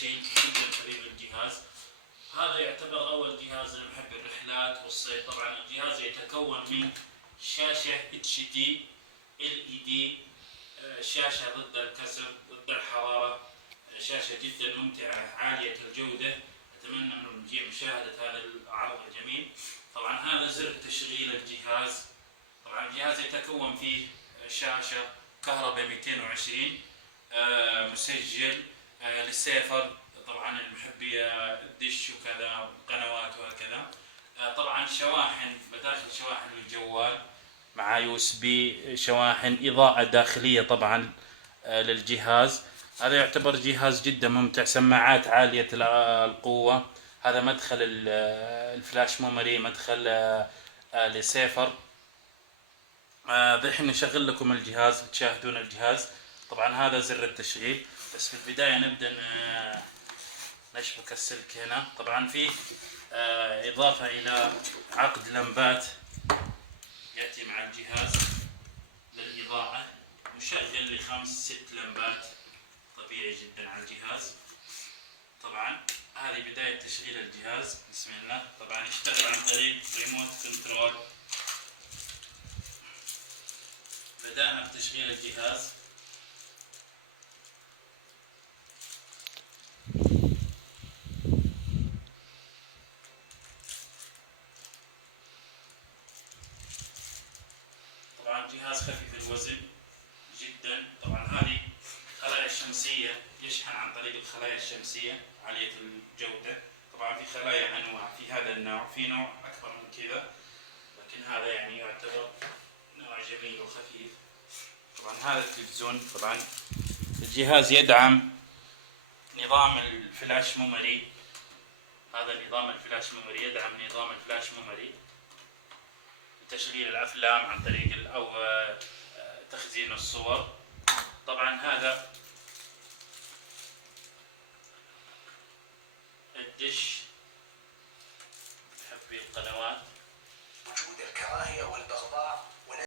شيء جدا قريب للجهاز. هذا يعتبر أول جهاز لمحب الرحلات والصيد. طبعا الجهاز يتكون من شاشة HD LED، شاشة ضد الكسر ضد الحرارة، شاشة جدا ممتعة عالية الجودة. أتمنى من الجميع مشاهدة هذا العرض الجميل. طبعا هذا زر تشغيل الجهاز. طبعا الجهاز يتكون فيه شاشة كهرباء 220، مسجل للسيفر طبعا المحبي الدش وكذا قنوات وهكذا. طبعا شواحن، بداخل شواحن الجوال مع USB، شواحن إضاءة داخلية طبعا للجهاز. هذا يعتبر جهاز جدا ممتع. سماعات عالية القوة. هذا مدخل الفلاش ميموري، مدخل لسيفر. الحين نشغل لكم الجهاز تشاهدون الجهاز. طبعا هذا زر التشغيل. بس في البداية نبدأ نشبك السلك هنا. طبعا فيه إضافة إلى عقد لمبات يأتي مع الجهاز للإضاءة، مشغل ل5-6 لمبات طبيعي جدا على الجهاز. طبعا هذه بداية تشغيل الجهاز. بسم الله. طبعا يشتغل عن طريق ريموت كنترول. بدأنا بتشغيل الجهاز. طبعا الجهاز خفيف الوزن جدا. طبعا هذه خلايا الشمسية، يشحن عن طريق الخلايا الشمسية عالية الجودة. طبعا في خلايا أنواع، في هذا النوع، في نوع أكبر من كذا، لكن هذا يعني يعتبر نوع جميل وخفيف. طبعا هذا التلفزيون. طبعا الجهاز يدعم نظام الفلاش ميموري. هذا نظام الفلاش ميموري، يدعم نظام الفلاش ميموري لتشغيل الأفلام عن طريق أو تخزين الصور. طبعا هذا الدش محبي القنوات.